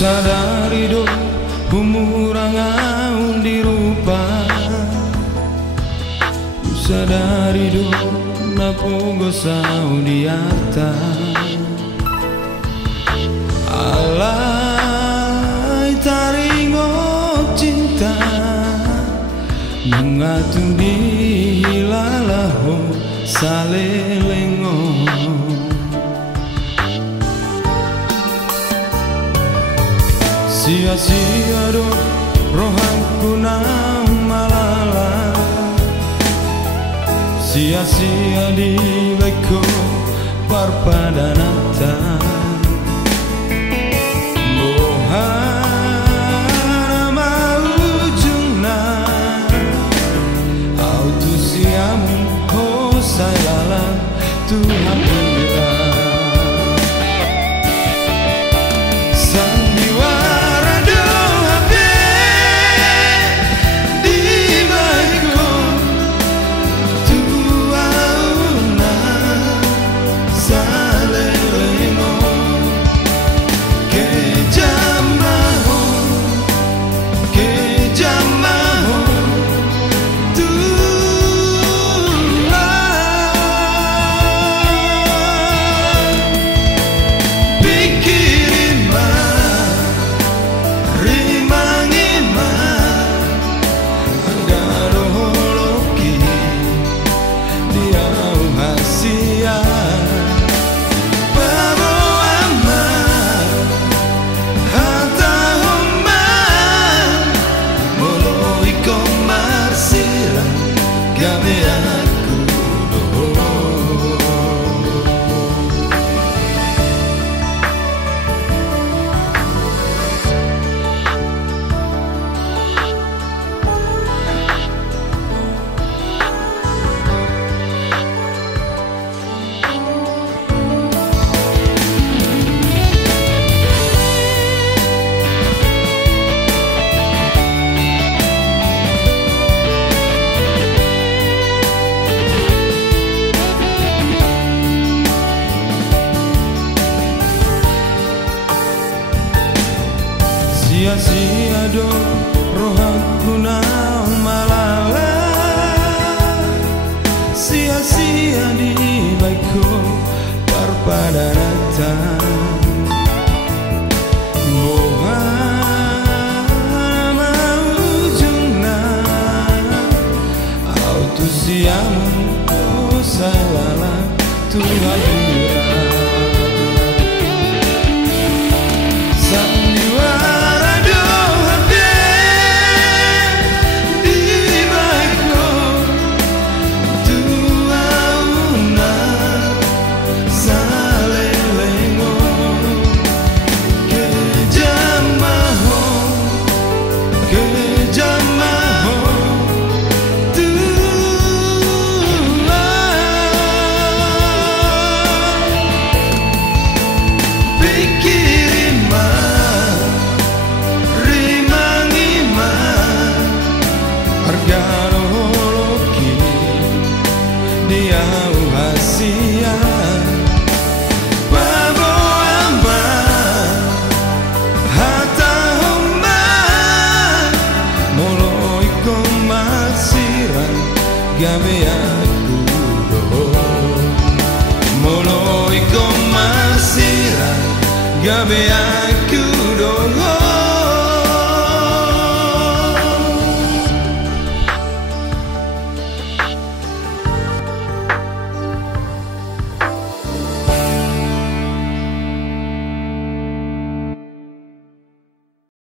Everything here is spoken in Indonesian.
sadari do umurang di rupa, ku sadari do napo gosau di atas. Alai taringo cinta mengatu di lalaho salelengo. Sia-sia do rohanku nang malala, sia-sia di beko parpadanata. Mohara maujungna autusiamu oh sailala Tuhan pembela. Sia-sia do rohanku nang malala, sia-sia di baiko parpadanata. Mohara maujungna autusiamu oh sailala Tuhan pembela. Gabe aku do moloi komasira gabe aku